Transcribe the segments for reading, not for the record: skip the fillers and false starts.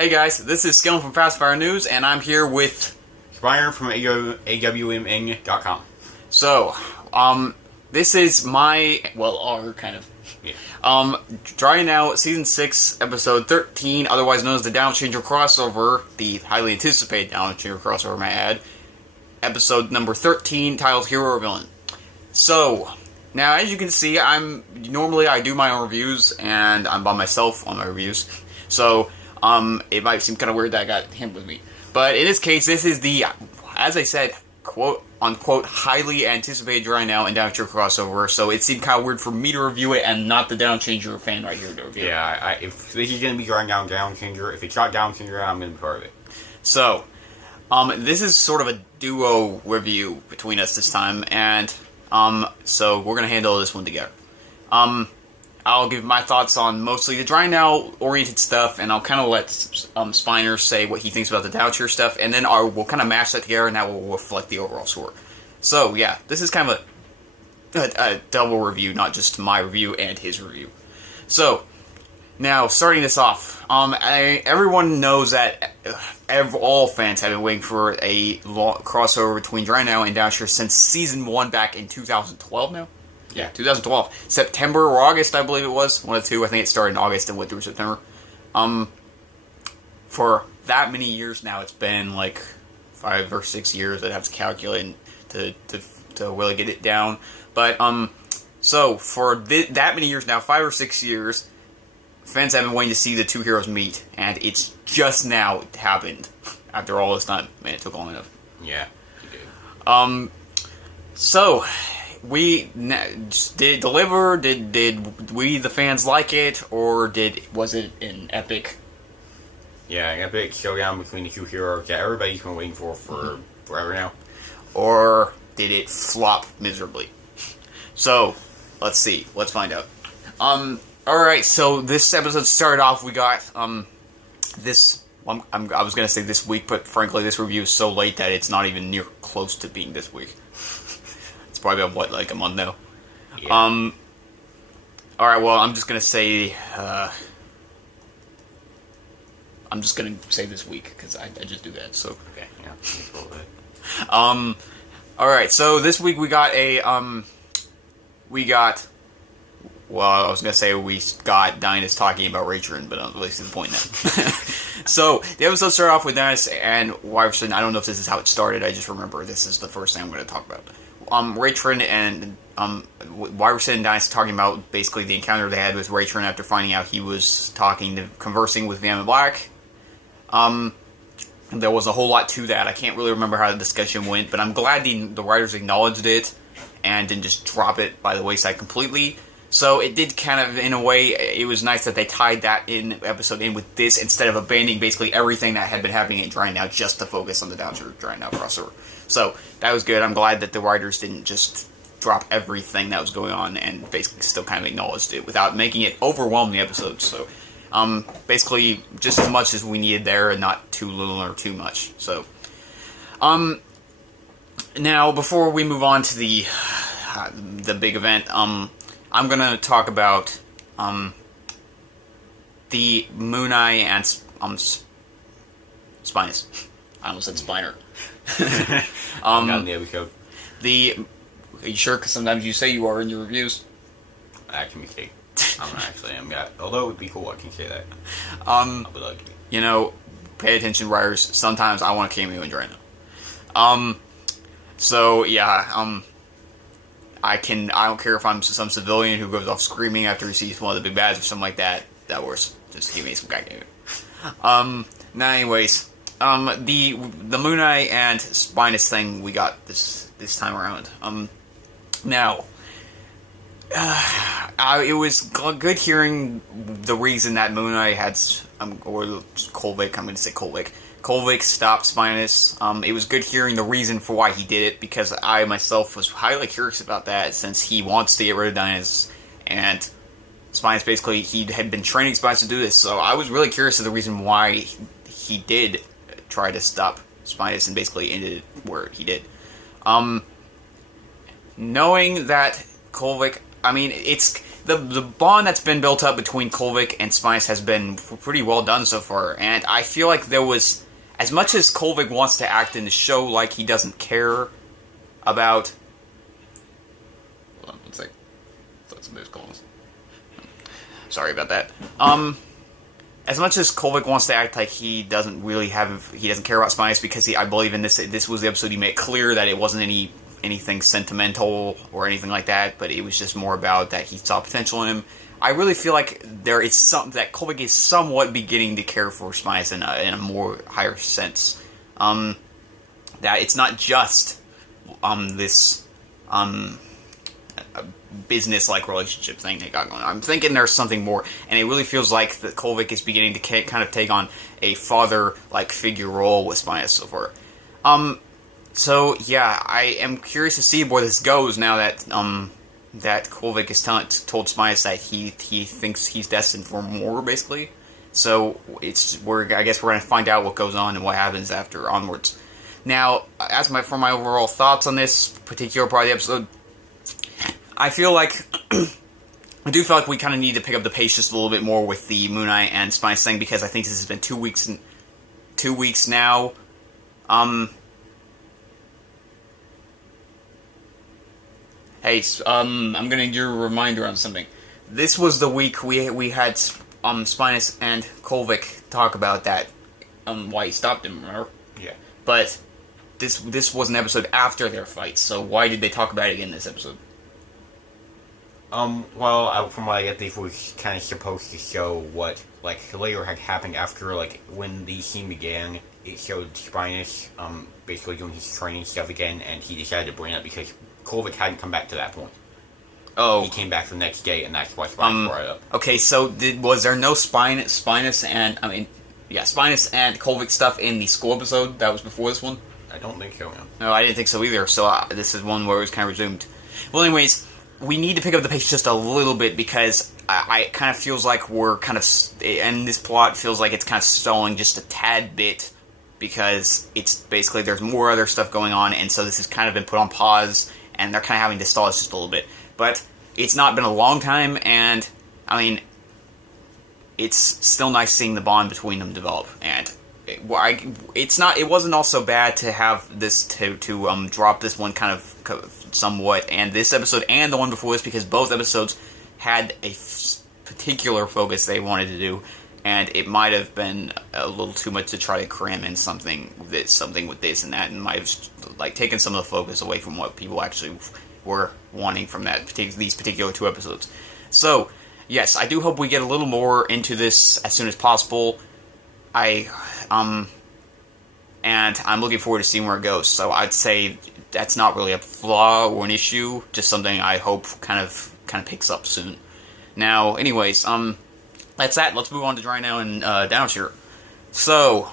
Hey guys, this is Skillin from Fast Fire News, and I'm here with Brian from AWMN.com. So, this is our kind of Dry Now Season 6, Episode 13, otherwise known as the Downchanger crossover, the highly anticipated Downchanger crossover, may I add, Episode number 13, titled Hero or Villain. So, now as you can see, normally I do my own reviews, and I'm by myself on my reviews, so it might seem kind of weird that I got him with me. But in this case, this is the, as I said, quote-unquote, highly anticipated Dry Now and Downchanger crossover, so it seemed kind of weird for me to review it and not the Downchanger fan right here to review it. Yeah, if this is going to be Dry Now Downchanger, if it's not Downchanger, I'm going to be part of it. So, this is sort of a duo review between us this time, and so we're going to handle this one together. I'll give my thoughts on mostly the Dry Now oriented stuff, and I'll kind of let Spiner say what he thinks about the Downchanger stuff, and then we'll kind of mash that together, and that will reflect the overall score. So yeah, this is kind of a double review, not just my review and his review. So now, starting this off, everyone knows that all fans have been waiting for a crossover between Dry Now and Downchanger since Season 1 back in 2012 now? Yeah, 2012. September or August, I believe it was. One of the two. I think it started in August and went through September. For that many years now, it's been like 5 or 6 years. I'd have to calculate to really get it down. But, so, for that many years now, 5 or 6 years, fans have been waiting to see the two heroes meet. And it's just now happened. After all this time. Man, it took long enough. Yeah, it did. So, did it deliver? Did we, the fans, like it? Or was it an epic? Yeah, an epic showdown between the two heroes that everybody's been waiting for forever now. Or did it flop miserably? So, let's see. Let's find out. Alright, so this episode started off, we got, this, I was gonna say this week, but frankly this review is so late that it's not even near close to being this week. It's probably about, like a month now. Yeah. Alright, well, I'm just gonna say, I'm just gonna say this week, because I just do that, so. Okay, yeah. Alright, so this week we got well, I was gonna say we got Dynus talking about Raytron, but I'm really seeing the point now. So, the episode started off with Dynus and Wyverson. I don't know if this is how it started, I just remember this is the first thing I'm gonna talk about. Raytron and Wyverson and Dynus talking about basically the encounter they had with Raytron after finding out he was conversing with Van Black. There was a whole lot to that. I can't really remember how the discussion went, but I'm glad the writers acknowledged it and didn't just drop it by the wayside completely. So it did kind of, in a way, it was nice that they tied that episode in with this instead of abandoning basically everything that had been happening in Dry Now just to focus on the Downchanger Dry Now crossover. So that was good. I'm glad that the writers didn't just drop everything that was going on and basically still kind of acknowledged it without making it overwhelm the episode. So basically just as much as we needed there and not too little or too much. So now before we move on to the big event, I'm going to talk about the Moon Eye and Spinus. I almost said Spiner. Not the episode. Are you sure? Because sometimes you say you are in your reviews. I can be kidding. I'm not actually. Although it would be cool, I can say that. I would like to be. You know, pay attention, writers. Sometimes I want a cameo in Dry Now. So yeah, I don't care if I'm some civilian who goes off screaming after he sees one of the big bads or something like that. That works. Just give me some guy cameo. Now anyways, the Moon Eye and Spinus thing we got this time around. Now, it was good hearing the reason that Moon Eye had, or Kolvik, I'm going to say Kolvik stopped Spinus. It was good hearing the reason for why he did it, because I myself was highly curious about that, since he wants to get rid of Dynus, and Spinus basically, he had been training Spinus to do this, so I was really curious of the reason why he did try to stop Spinus and basically ended it where he did. Knowing that Kolvik, I mean, it's the bond that's been built up between Kolvik and Spice has been pretty well done so far, and I feel like there was, as much as Kolvik wants to act in the show like he doesn't care about. Hold on one sec. I thought somebody was calling us. Sorry about that. As much as Kolvik wants to act like he doesn't care about Spice, because I believe in this was the episode he made clear that it wasn't anything sentimental or anything like that, but it was just more about that he saw potential in him. I really feel like there is something that Kolvik is somewhat beginning to care for Spice in a more higher sense. That it's not just this business-like relationship thing they got going on. I'm thinking there's something more, and it really feels like that Kolvik is beginning to kind of take on a father-like figure role with Spice so far. So yeah, I am curious to see where this goes now that that Kolvik has told Spice that he thinks he's destined for more, basically. So I guess we're gonna find out what goes on and what happens after onwards. Now, for my overall thoughts on this particular part of the episode, I do feel like we kind of need to pick up the pace just a little bit more with the Moon Knight and Spice thing, because I think this has been 2 weeks now. Hey, I'm gonna need your reminder on something. This was the week we had Spinus and Kolvik talk about that, why he stopped him, remember? Yeah. But this was an episode after their fight, so why did they talk about it again this episode? Well, from what I get, this was kind of supposed to show what, later had happened after, when the scene began. It showed Spinus, basically doing his training stuff again, and he decided to bring it up because Kolvik hadn't come back to that point. Oh. He came back the next day, and that's why Spinus brought it up. Okay, so was there no Spinus and Kolvik stuff in the school episode that was before this one? I don't think so, no. No, I didn't think so either, so this is one where it was kind of resumed. Well, anyways, we need to pick up the pace just a little bit, because it kind of feels like we're kind of, and this plot feels like it's kind of stalling just a tad bit, because it's basically, there's more other stuff going on, and so this has kind of been put on pause, and they're kind of having to stall us just a little bit. But it's not been a long time, and, I mean, it's still nice seeing the bond between them develop, and it wasn't also bad to have this, to drop this one kind of somewhat, and this episode and the one before this, because both episodes had a particular focus they wanted to do, and it might have been a little too much to try to cram in something with this and that, and might have taken some of the focus away from what people actually were wanting from these particular 2 episodes. So, yes, I do hope we get a little more into this as soon as possible. And I'm looking forward to seeing where it goes. So I'd say that's not really a flaw or an issue, just something I hope kind of picks up soon. Now, anyways, that's that. Let's move on to Dino and Downshire. So,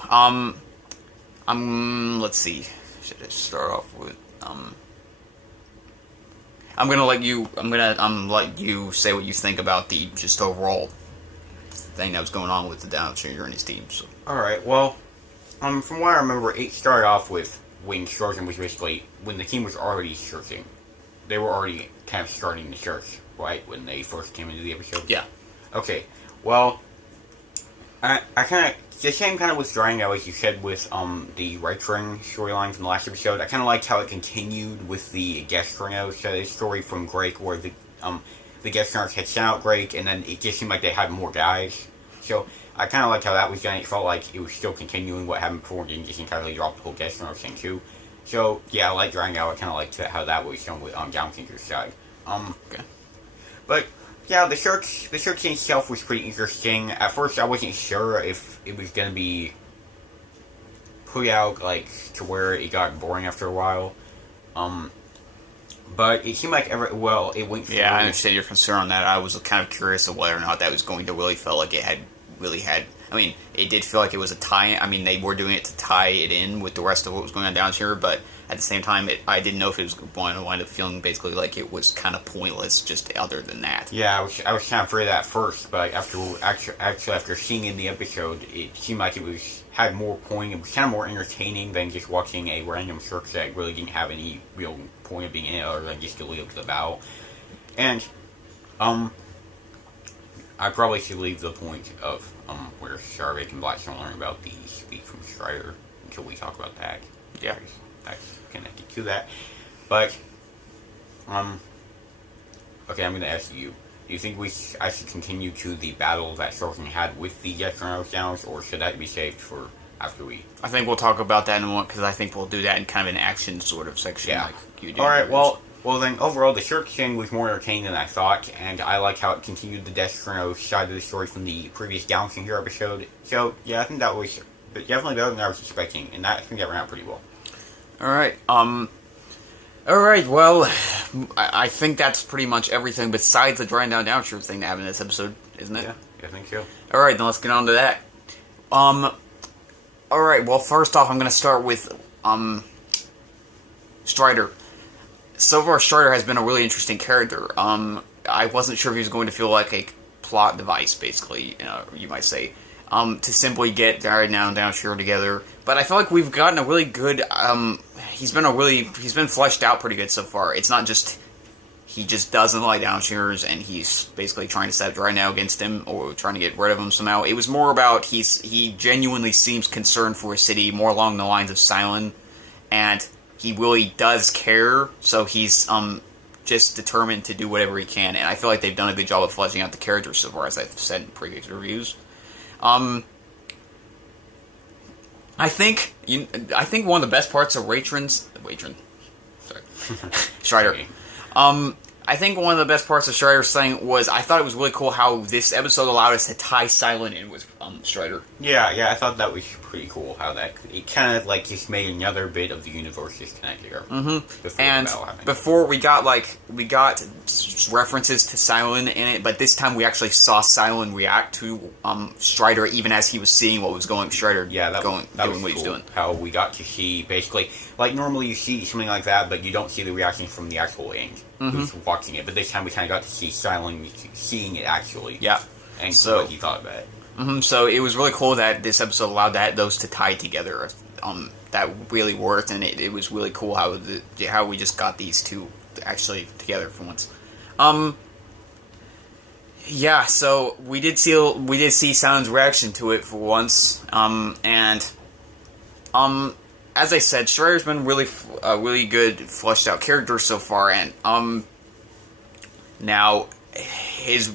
let's see. Should I start off with I'm gonna let you say what you think about the just overall thing that was going on with the Downshire and his team. So. Alright, well, from what I remember, it started off with when searching was basically, when the team was already searching. They were already kind of starting the search, right? When they first came into the episode? Yeah. Okay, well, I kind of, the same kind of with Dino as you said with the right string storyline from the last episode. I kind of liked how it continued with the guest stringers. So the story from Drake where the guest stringers had sent out Drake, and then it just seemed like they had more guys. So I kind of liked how that was done. It felt like it was still continuing what happened before, and didn't just entirely drop the whole guest stringer thing too. So yeah, I like Dino. I kind of liked how that was shown with Downkinger's side. Okay. But yeah, the search itself was pretty interesting. At first, I wasn't sure if it was gonna be put out to where it got boring after a while. But it seemed like it went through. Yeah, I understand your concern on that. I was kind of curious of whether or not that was going to really feel like it had. I mean, it did feel like it was a tie. I mean, they were doing it to tie it in with the rest of what was going on down here, but at the same time, I didn't know if it was going to wind up feeling basically like it was kind of pointless, just other than that. Yeah, I was kind of afraid of that at first, but after seeing in the episode, it seemed like it had more point. It was kind of more entertaining than just watching a random search that really didn't have any real point of being in it, other than just to lead up to the battle. And I probably should leave the point of where Sharvik and Blackstone learn about the speech from Strider until we talk about that. Yeah. That's connected to that. But, okay, I'm going to ask you. Do you think I should continue to the battle that Sorkin had with the Gestron Downs, or should that be saved for after we... I think we'll talk about that in a moment, because I think we'll do that in kind of an action sort of section. Yeah. Like you do. Alright, well then, overall, the shirt exchange was more entertaining than I thought, and I like how it continued the Destro side of the story from the previous Galaxy Hero episode. So, yeah, I think that was definitely better than I was expecting, and I think that ran out pretty well. Alright, alright, well, I think that's pretty much everything besides the drawing down shirt thing that happened in this episode, isn't it? Yeah, I think so. Alright, then let's get on to that. Alright, well, first off, I'm going to start with, Strider. So far, Strider has been a really interesting character. I wasn't sure if he was going to feel like a plot device, basically, you might say, to simply get Dino down Shiro together. But I feel like we've gotten a really good, he's been fleshed out pretty good so far. It's not just, he just doesn't like down Shiro's, and he's basically trying to set Dino against him, or trying to get rid of him somehow. It was more about, he genuinely seems concerned for his city, more along the lines of Silent, and he really does care, so he's just determined to do whatever he can, and I feel like they've done a good job of fleshing out the characters so far, as I've said in previous reviews. I think one of the best parts of Strider. I think one of the best parts of Strider's thing was, I thought it was really cool how this episode allowed us to tie Silent in with Strider. Yeah, I thought that was pretty cool how it kind of like just made another bit of the universe just connected here. Mm-hmm. And before we got references to Silent in it, but this time we actually saw Silent react to Strider even as he was seeing what was going. Strider, doing what he's doing. How we got to see basically, like normally you see something like that, but you don't see the reaction from the actual Aang who's watching it. But this time we kind of got to see Silent seeing it actually. Yeah, and so what he thought about it. So it was really cool that this episode allowed those to tie together. That really worked, and it was really cool how we just got these two actually together for once. Yeah, so we did see Silent's reaction to it for once, and as I said, Strider's been a really good fleshed out character so far, and now his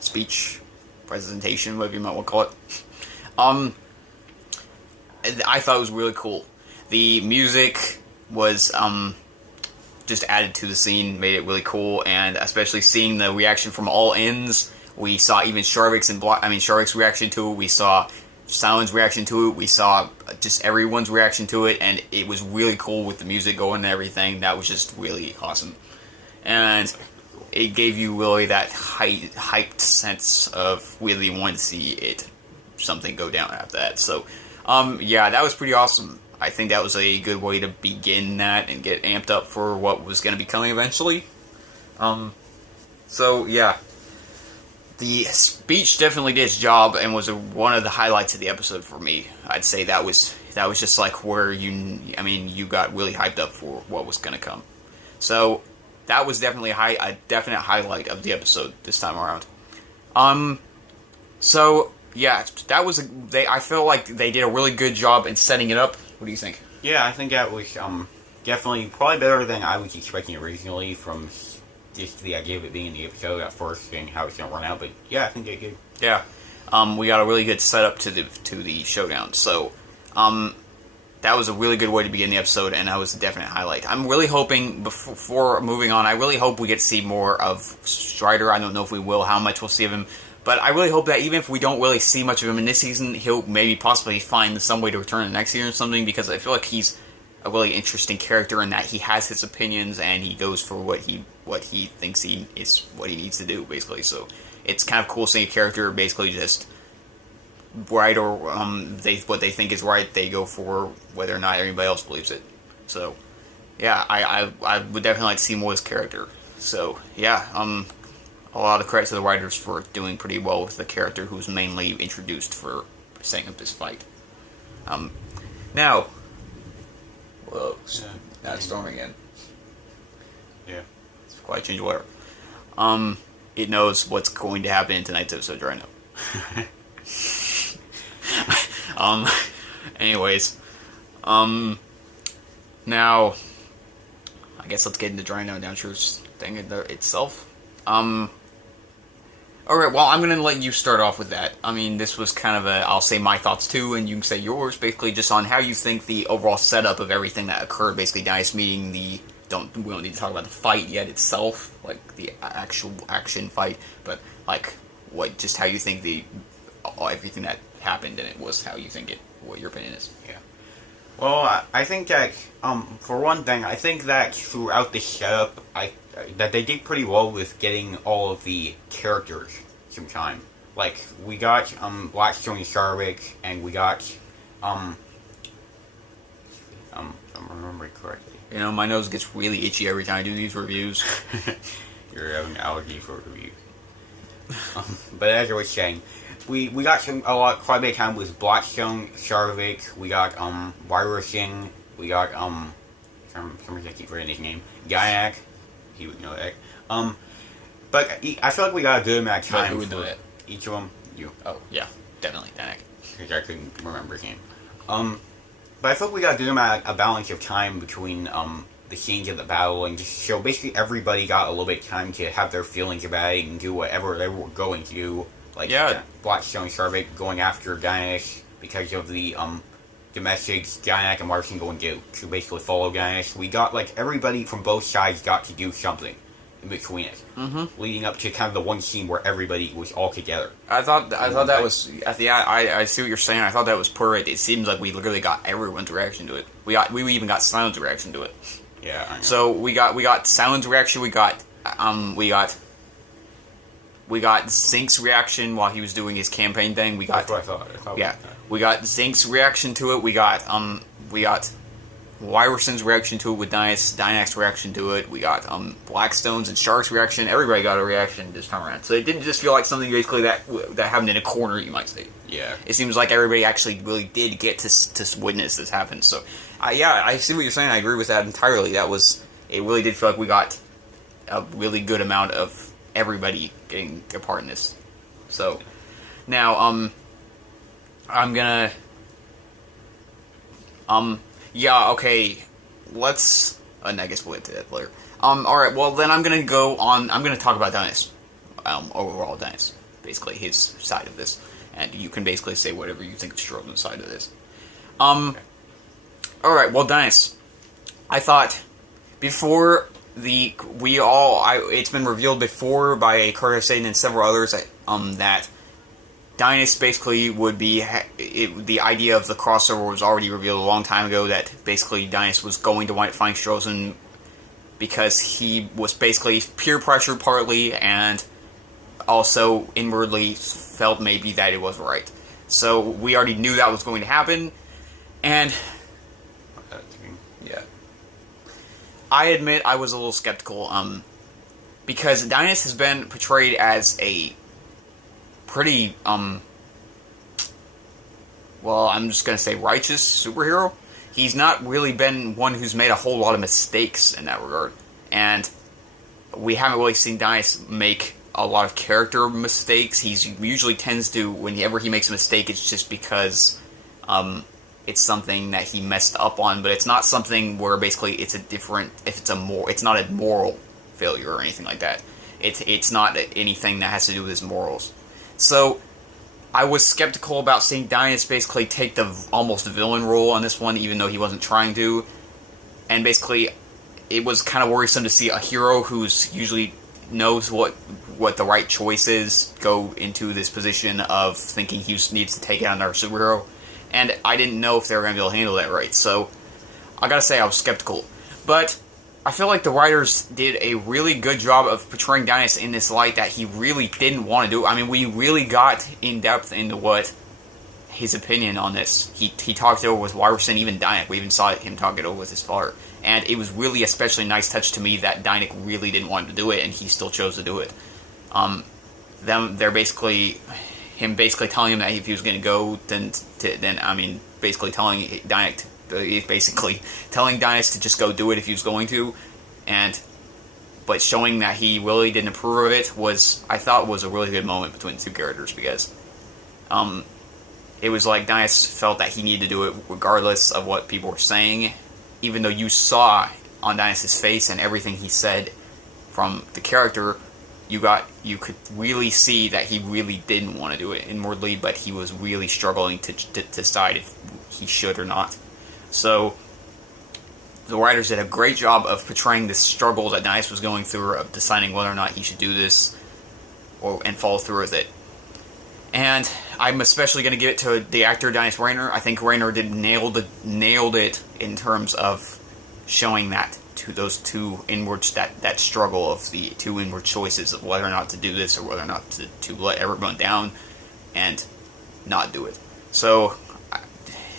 speech presentation, whatever you might want to call it, I thought it was really cool. The music was just added to the scene, made it really cool, and especially seeing the reaction from all ends. We saw even Sharvik's reaction to it. We saw Silent's reaction to it. We saw just everyone's reaction to it, and it was really cool with the music going and everything. That was just really awesome, and it gave you really that hyped sense of really wanting to see something go down after that. So, yeah, that was pretty awesome. I think that was a good way to begin that and get amped up for what was going to be coming eventually. So, yeah. The speech definitely did its job and was one of the highlights of the episode for me. I'd say that was just like where you got really hyped up for what was going to come. So, that was definitely a definite highlight of the episode this time around. So, yeah, I feel like they did a really good job in setting it up. What do you think? Yeah, I think that was definitely probably better than I was expecting originally from just the idea of it being in the episode at first and how it's going to run out. But yeah, I think they did. Yeah, we got a really good setup to the showdown. So, that was a really good way to begin the episode, and that was a definite highlight. I'm really hoping, before moving on, I really hope we get to see more of Strider. I don't know if we will, how much we'll see of him, but I really hope that even if we don't really see much of him in this season, he'll maybe possibly find some way to return in the next season or something, because I feel like he's a really interesting character in that he has his opinions, and he goes for what he thinks is what he needs to do, basically. So it's kind of cool seeing a character basically just right, or what they think is right, they go for, whether or not everybody else believes it. So, yeah, I would definitely like to see more of this character. So, yeah, a lot of credit to the writers for doing pretty well with the character who's mainly introduced for setting up this fight. Now, whoa, now it's storming again. Yeah. It's quite a change of weather. it knows what's going to happen in tonight's episode right now. Anyways, now, I guess let's get into Dino Downshires thing itself. Alright, well, I'm gonna let you start off with that. I mean, this was kind of I'll say my thoughts too, and you can say yours, basically, just on how you think the overall setup of everything that occurred, basically, Dice meeting we don't need to talk about the fight yet itself, like, the actual action fight, but, like, just how you think everything that happened, and it was how you think what your opinion is. Yeah. Well, I think that, for one thing, I think that throughout the setup, that they did pretty well with getting all of the characters some time. Like, we got, Blackstone and Sharvik, and we got, I'm remembering correctly. You know, my nose gets really itchy every time I do these reviews. You're having allergy for reviews. But as I was saying, we got quite a bit of time with Blackstone, Sharvik, we got, Wyverson, we got, somebody I keep forgetting his name, Gaiac. He would know that. But I feel like we got a good amount of time. Who would know that? Each of them. You. Oh, yeah. Definitely, Danik. Because I couldn't remember his name. But I feel like we got a good amount of balance of time between, the scenes of the battle, and just so basically everybody got a little bit of time to have their feelings about it and do whatever they were going to do. Like, yeah. Blackstone and Sharvik going after Ganesh because of the, domestics, Gaiac and Martin going to basically follow Ganesh. We got, like, everybody from both sides got to do something in between it. Mm-hmm. Leading up to kind of the one scene where everybody was all together. I thought that was... I see what you're saying. I thought that was perfect. It seems like we literally got everyone's reaction to it. We even got Silent's reaction to it. Yeah, I know. So we got Silent's reaction, we got Zink's reaction while he was doing his campaign thing. We got That's what I thought. Yeah. We got Zink's reaction to it. We got Wyverson's reaction to it with Dynac's reaction to it. We got Blackstone's and Shark's reaction. Everybody got a reaction this time around. So it didn't just feel like something basically that happened in a corner, you might say. Yeah. It seems like everybody actually really did get to witness this happen. So, yeah, I see what you're saying. I agree with that entirely. It really did feel like we got a really good amount of everybody getting a part in this. So, now, I'm gonna... yeah, okay, let's... I guess we'll get to that later. Alright, well, then I'm gonna talk about Dennis. Overall, Dennis. Basically, his side of this. And you can basically say whatever you think is true on the side of this. Alright, well, Dennis. I thought, before it's been revealed before by Curtis Satan and several others that Dynus basically would be... the idea of the crossover was already revealed a long time ago, that basically Dynus was going to find Strozen because he was basically peer pressure partly, and also inwardly felt maybe that it was right. So we already knew that was going to happen, and... yeah. I admit I was a little skeptical, because Dynus has been portrayed as a pretty, well, I'm just gonna say righteous superhero. He's not really been one who's made a whole lot of mistakes in that regard. And we haven't really seen Dynus make a lot of character mistakes. He usually tends to, whenever he makes a mistake, it's just because, it's something that he messed up on, but it's not something where basically it's not a moral failure or anything like that. It's not anything that has to do with his morals. So, I was skeptical about seeing Dynus basically take the almost villain role on this one, even though he wasn't trying to. And basically, it was kind of worrisome to see a hero who's usually knows what the right choice is go into this position of thinking he needs to take out another superhero. And I didn't know if they were going to be able to handle that right, so I gotta say I was skeptical. But I feel like the writers did a really good job of portraying Dynus in this light that he really didn't want to do. I mean, we really got in depth into what his opinion on this. He talked it over with Wyverson, even Dynic. We even saw him talk it over with his father. And it was really especially nice touch to me that Dynic really didn't want to do it, and he still chose to do it. They're basically... him basically telling him that if he was going to go, basically telling Dynus to just go do it if he was going to, and but showing that he really didn't approve of it I thought was a really good moment between the two characters, because it was like Dias felt that he needed to do it regardless of what people were saying, even though you saw on Dias' face and everything he said from the character, you could really see that he really didn't want to do it inwardly, but he was really struggling to decide if he should or not. So the writers did a great job of portraying this struggle that Dias was going through, of deciding whether or not he should do this and follow through with it. And I'm especially going to give it to the actor Dias Rayner. I think Rayner nailed it in terms of showing that to those two inwards, that struggle of the two inward choices of whether or not to do this or whether or not to let everyone down and not do it. So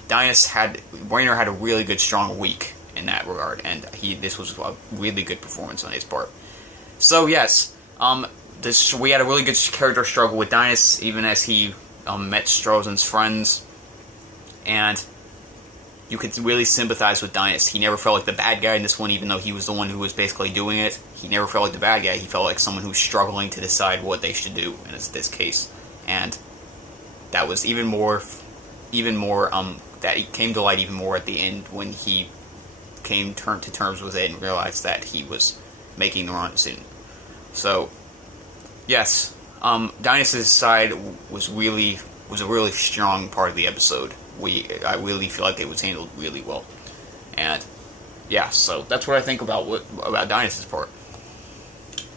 Rayner had a really good, strong week in that regard, and this was a really good performance on his part. So yes, we had a really good character struggle with Dias, even as he met Strozen's friends, and you could really sympathize with Dias. He never felt like the bad guy in this one, even though he was the one who was basically doing it. He never felt like the bad guy. He felt like someone who was struggling to decide what they should do in this case, and that was even more that it came to light even more at the end when he came to terms with it and realized that he was making the wrong decision. So yes, Dias' side was a really strong part of the episode. I really feel like it was handled really well, and yeah, so that's what I think about Dias' part.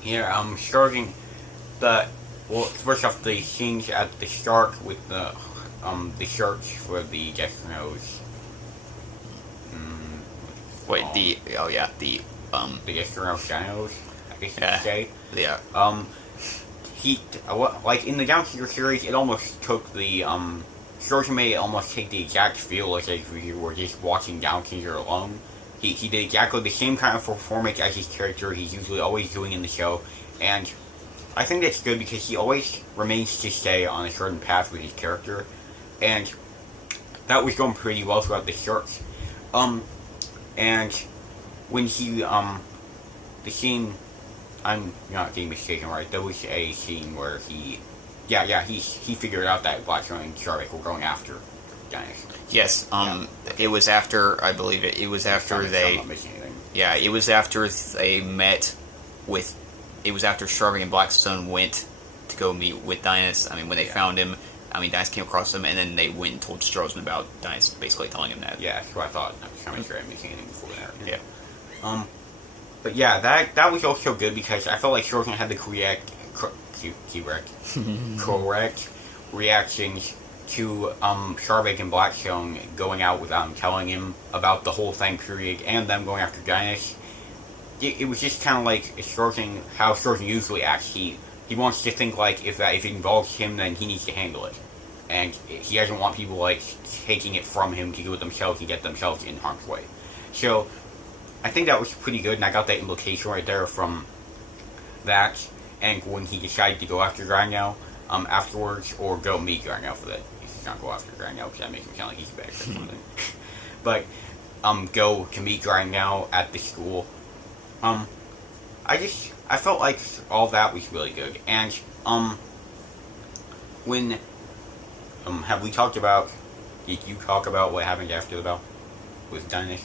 Yeah, starting first off, the scenes at the start with the search for the Destinos. Wait, the Destino Shadows, I guess you could say. Yeah. Like in the Down Secret series, it almost took the George made it almost take the exact feel as if we were just watching Down Secret alone. He did exactly the same kind of performance as his character he's usually always doing in the show, and I think that's good because he always remains to stay on a certain path with his character, and that was going pretty well throughout the search. And when he, the scene, I'm not getting mistaken, right? There was a scene where he figured out that Blackstone and Sharvik were going after Dias. Yes, it was after, I believe it was after it was after they met with, it was after Sharvik and Blackstone went to go meet with Dias. I mean, when they found him, Dias came across him, and then they went and told Strozen about Dias, basically telling him that. Yeah, that's what I thought. I was trying to make sure I didn't miss anything before that. Yeah. But yeah, that was also good because I felt like Strozen had the correct reactions to Sharvik and Blackstone going out without him telling him about the whole thing, period, and them going after Dias. It was just kind of like how Strozen usually acts. He wants to think like if it involves him, then he needs to handle it, and he doesn't want people like taking it from him to do it themselves and get themselves in harm's way. So I think that was pretty good, and I got that implication right there from that. And when he decided to go after Grindel afterwards, or go meet Grindel for that, he should not go after Grindel because that makes him sound like he's bad or something. But go to meet Grindel at the school. I felt like all that was really good. And when have we talked about? Did you talk about what happened after the bell with Dias?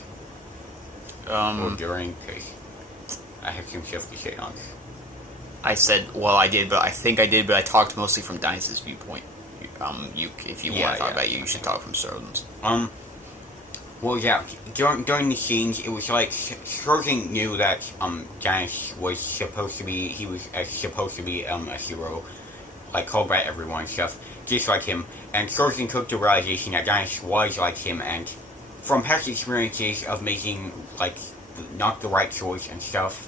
Or during? Because I have some stuff to say on this. I said, well, I did, but I think I did, but I talked mostly from Dias' viewpoint. If you want to talk about it, you should talk from Strozen's. Well, yeah, during the scenes, it was like Strozen knew that Dias was supposed to be a hero, like called by everyone and stuff, just like him. And Strozen took the realization that Dias was like him, and from past experiences of making like not the right choice and stuff,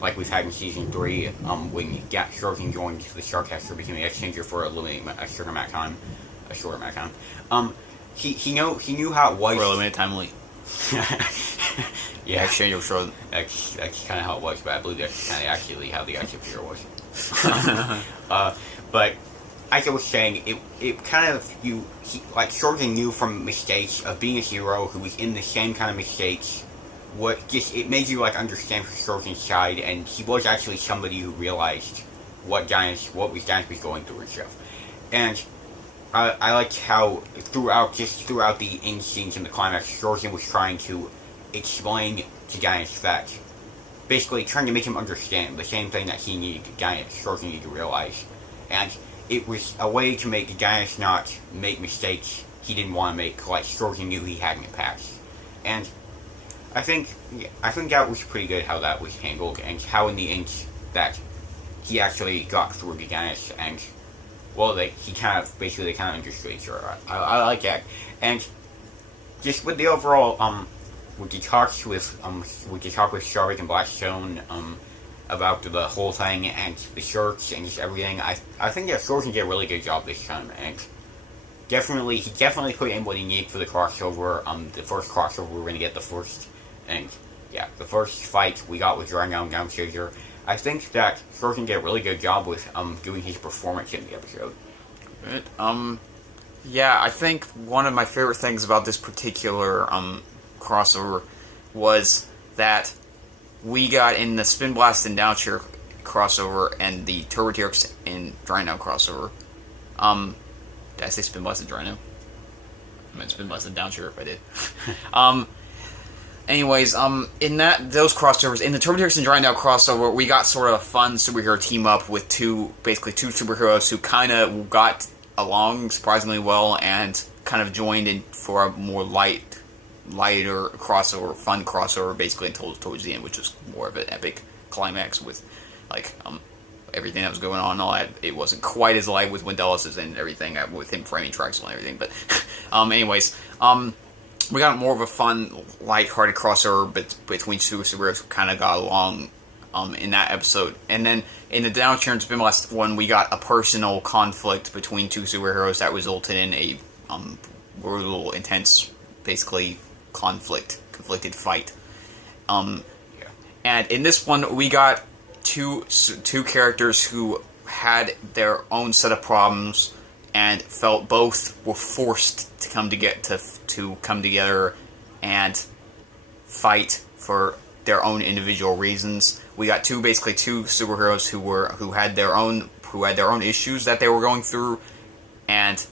like we've had in season 3, when Strozen joined the Starcaster, became an exchanger for a short amount of time. He knew how it was for a limited time only. Yeah, exchange of Strozen. That's kind of how it was, but I believe that's kind of actually how the Ice Appear was. But as I was saying, it kind of Strozen knew from mistakes of being a hero who was in the same kind of mistakes it made you like understand Scorpion's side, and he was actually somebody who realized what Giants was going through and stuff. And I liked how throughout the end scenes and the climax, Scorpion was trying to explain to Giants that, basically trying to make him understand the same thing that he needed Scorpion needed to realize. And it was a way to make Giants not make mistakes he didn't want to make, like Scorpion knew he had in the past. And I think that was pretty good how that was handled, and how in the end that he actually got through to Giants, and well, they kind of understood each other. I like that, and just with the overall with the talks with Shark and Blackstone about the whole thing and the shirts and just everything, I think that Scorpion did a really good job this time, and he definitely put in what he needed for the crossover. The first crossover we're gonna get the first fight we got with Dragon and Downchaser. I think that Scorpion did a really good job with doing his performance in the episode. Good. Yeah, I think one of my favorite things about this particular crossover was that we got in the Spin Blast and Downchaser crossover and the Turbo TX and Drino crossover. Did I say Spin Blast and Drino? I meant Spin Blast and Downchaser if I did. Anyways, in those crossovers, in the Turbo TX and Drino crossover, we got sort of a fun superhero team up with two superheroes who kind of got along surprisingly well and kind of joined in for a more lighter crossover, fun crossover, basically until towards the end, which was more of an epic climax with like everything that was going on and all that. It wasn't quite as light with Wendelis and everything, with him framing tracks and everything, but anyways, we got more of a fun, light-hearted crossover between two superheroes who kind of got along in that episode. And then in the Downchaser and Spin Blast one, we got a personal conflict between two superheroes that resulted in a brutal, intense, basically conflicted fight. And in this one, we got two characters who had their own set of problems and felt both were forced to come together and fight for their own individual reasons. We got two superheroes who had their own issues that they were going through, and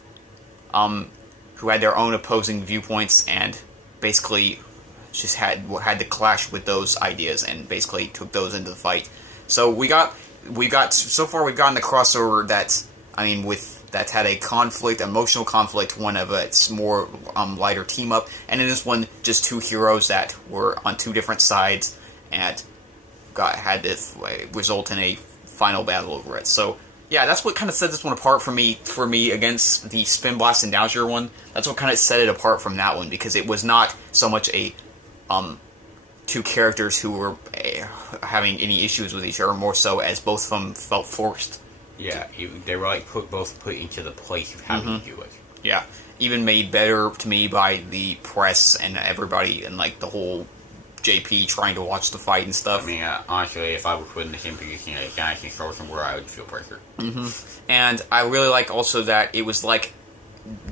who had their own opposing viewpoints, and basically just had to clash with those ideas and basically took those into the fight. So we've gotten the crossover that's had a conflict, emotional conflict, one of its more lighter team up, and in this one, just two heroes that were on two different sides and had this result in a final battle over it. So yeah, that's what kind of set this one apart for me against the Spin Blast and Downchaser one. That's what kind of set it apart from that one, because it was not so much a two characters who were having any issues with each other, more so as both of them felt forced. Yeah, they were like put into the place of having to do it. Yeah, even made better to me by the press and everybody and like the whole JP trying to watch the fight and stuff. I mean, honestly, if I were put in the same position as Giants and Scorpion were, I would feel pressure. And I really like also that it was like,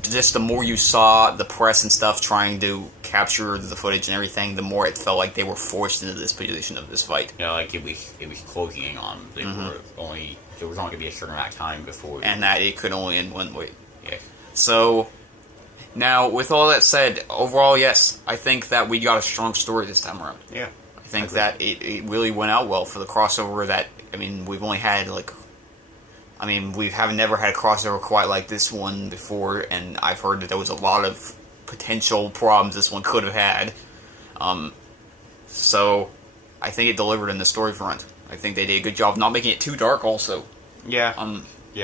just the more you saw the press and stuff trying to capture the footage and everything, the more it felt like they were forced into this position of this fight. Yeah, like it was closing in on them. There was only going to be a certain amount of time before. And that it could only end one way. Yeah. So, now, with all that said, overall, yes, I think that we got a strong story this time around. Yeah. I think that it really went out well for the crossover that, we've only had, we haven't never had a crossover quite like this one before, and I've heard that there was a lot of potential problems this one could have had. So, I think it delivered in the story front. I think they did a good job not making it too dark also. Yeah.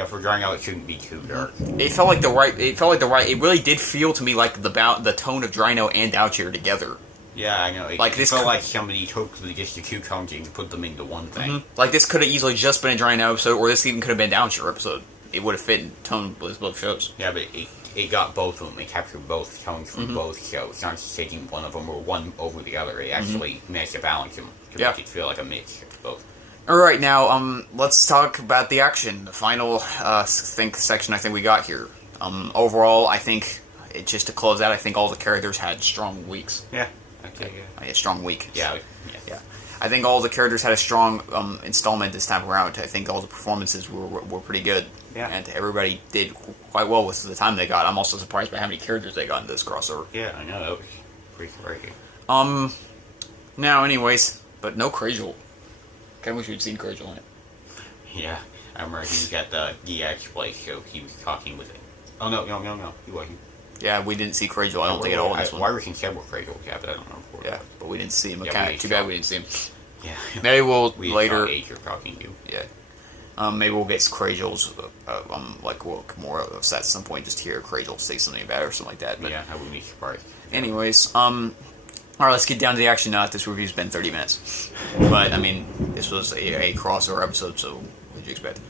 For drawing out, it shouldn't be too dark. It felt like the right. It really did feel to me like the tone of Drino and Downchaser together. Yeah, I know. It felt like somebody took just the two tones and put them into one thing. Like this could have easily just been a Drino episode, or this even could have been Downchaser episode. It would have fit in tone with both shows. Yeah, but it got both of them. It captured both tones from both shows. Not just taking one of them or one over the other. It actually managed to balance them to make it feel like a mix of both. Alright, now, let's talk about the action. The final, section I think we got here. Overall, I think, just to close out, I think all the characters had strong weeks. Yeah. Okay, yeah. A strong week. Yeah. I think all the characters had a strong installment this time around. I think all the performances were pretty good. Yeah. And everybody did quite well with the time they got. I'm also surprised by how many characters they got in this crossover. Yeah, I know, that was pretty striking. Now, anyways, but no Kragel. Kinda wish we'd seen Kragel in it. Yeah, I remember he was at the DX place, so he was talking with it. Oh, no, he wasn't. Yeah, we didn't see Kragel, I don't think, at all in this one. Wires and said were Kragel, yeah, but I don't know. Yeah, but we didn't see him. Yeah, Too bad we didn't see him. Yeah. Maybe we'll we later. Saw Ager talking to you. Yeah. Maybe we'll get Kragel's, like, we'll more upset at some point just to hear Kragel say something about it or something like that. But yeah, I wouldn't be surprised. anyways, alright, let's get down to the action now. This review's been 30 minutes. But, I mean, this was a crossover episode, so what did you expect?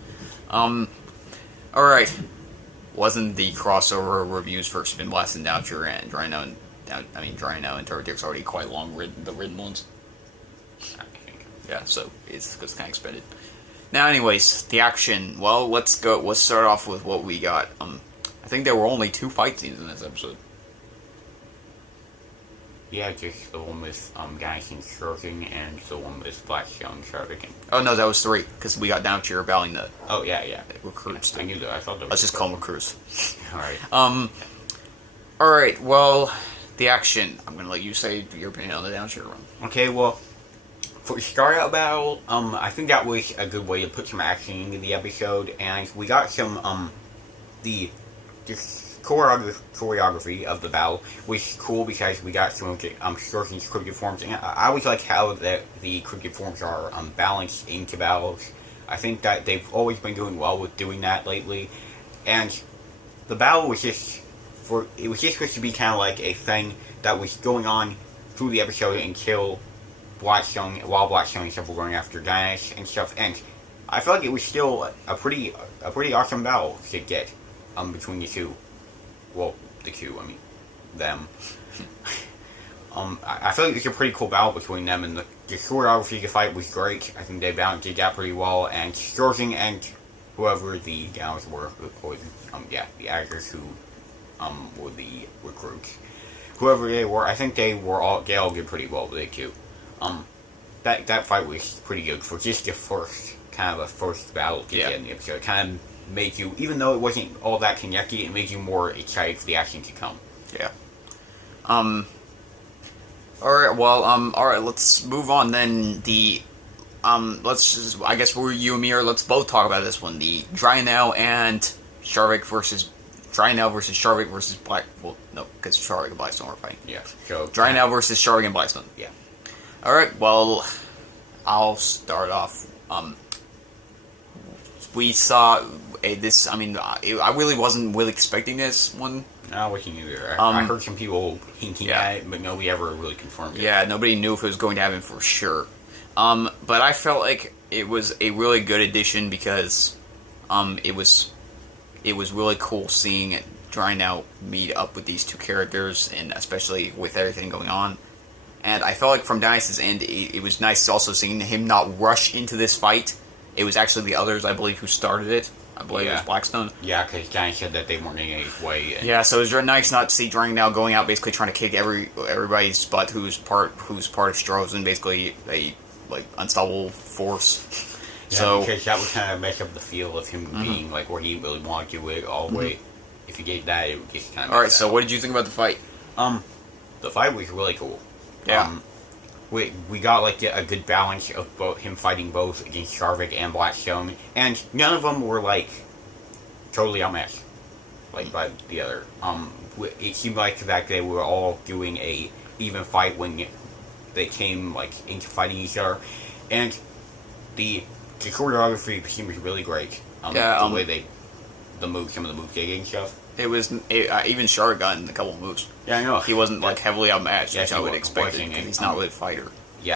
Alright. Wasn't the crossover reviews for Spin Blast and Doucher and Drino and Turtle's already quite long, the written ones? I think. Yeah, so it's kind of expended. Now, anyways, the action. Well, let's start off with what we got. I think there were only 2 fight scenes in this episode. Yeah, just the one with guys in Shuriken and the one with Blackstone Shuriken. Oh no, that was 3 because we got Doucher battling the. Oh yeah. Recruits. I knew that. I thought that was. Let's just call them recruits. All right. Alright, well, the action. I'm going to let you say your opinion on the Doucher run. Okay, well, for the start out battle, I think that was a good way to put some action into the episode, and we got some, the choreography of the battle was cool because we got some of the, Shuriken's cryptid forms, and I always like how the cryptid forms are, balanced into battles. I think that they've always been doing well with doing that lately, and the battle was just supposed to be kind of like a thing that was going on through the episode until Blackstone and stuff were going after Dino and stuff, and I felt like it was still a pretty awesome battle to get between the two. Well, the two, I mean, them. I feel like it was a pretty cool battle between them, and the choreography of the fight was great. I think they did that pretty well, and Shuriken and whoever the Dinos were, or the actors who were the recruits, whoever they were, I think they all did pretty well with it too. That fight was pretty good for just the first battle to get in the episode. It kind of made you, even though it wasn't all that connected, it made you more excited for the action to come. Yeah. Alright, well, alright, let's move on then. Let's just, I guess you and me let's both talk about this one. The Drino and Sharvik versus Sharvik versus Black. Well, no, because Sharvik and Blackstone were fighting. Yeah. So Drino versus Sharvik and Blackstone. Yeah. Alright, well, I'll start off. We saw this. I mean, I really wasn't expecting this one. No, I wasn't either. I heard some people hinting at it, but nobody ever really confirmed it. Yeah, nobody knew if it was going to happen for sure. But I felt like it was a really good addition because it was really cool seeing Drino meet up with these 2 characters, and especially with everything going on. And I felt like from Dino's end, it was nice also seeing him not rush into this fight. It was actually the others, I believe, who started it. I believe it was Blackstone. Yeah, because Dino said that they weren't in any way. Yeah, so it was nice not to see Drino going out basically trying to kick everybody's butt who's part of Stroh's and basically a unstoppable force. Yeah, so because that would kind of mess up the feel of him being like where he really wanted to do it all the way. If you gave that, it would just kind of. All right, so what did you think about the fight? The fight was really cool. Yeah. We got like a good balance of him fighting both against Sharvik and Blackstone, and none of them were like totally outmatched, like by the other. It seemed like that they were all doing a even fight when they came like into fighting each other, and the choreography seemed really great. The way some of the moves they did and stuff. It was even Shark got in a couple of moves. Yeah, I know. He wasn't like heavily outmatched, which I would expect because he's not really a fighter.